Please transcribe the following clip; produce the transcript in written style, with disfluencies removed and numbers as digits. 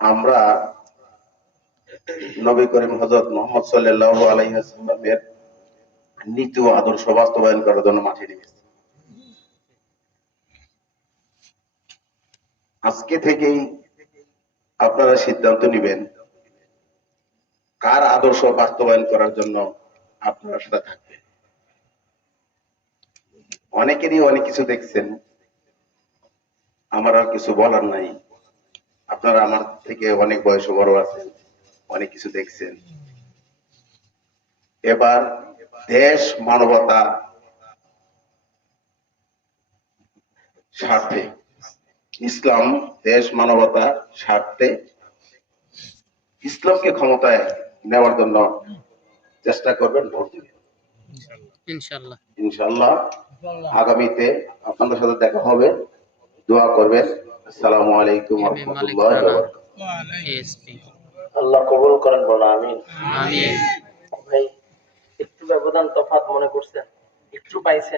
আমরা নবী করিম হযরত মুহাম্মদ সাল্লাল্লাহু আলাইহি ওয়াসাল্লামের নীতি ও আদর্শ বাস্তবায়ন করার জন্য মাঠে নেমেছি। আজকে থেকেই আপনারা সিদ্ধান্ত নেবেন কার আদর্শ বাস্তবায়ন করার জন্য আপনারা সাথে থাকবেন। অনেকেরই অনেক কিছু দেখছেন, আমার আর কিছু বলার নাই। আপনারা আমার থেকে অনেক বয়সে বড় আছেন, অনেক কিছু দেখছেন। এবার দেশ মানবতা স্বার্থে, ইসলাম দেশ মানবতা স্বার্থে ইসলামকে ক্ষমতায় নেওয়ার জন্য চেষ্টা করবেন, ভোট দিবেন ইনশাআল্লাহ। ইনশাআল্লাহ আগামীতে আপনাদের সাথে দেখা হবে, দোয়া করবেন। আসসালামু আলাইকুম ওয়া রাহমাতুল্লাহি ওয়া বারাকাতুহু। আল্লাহ কবুল করেন, বলো আমিন। আমিন। ভাই একটু ব্যবধান তফাৎ মনে করছেন, একটু পাইছেন।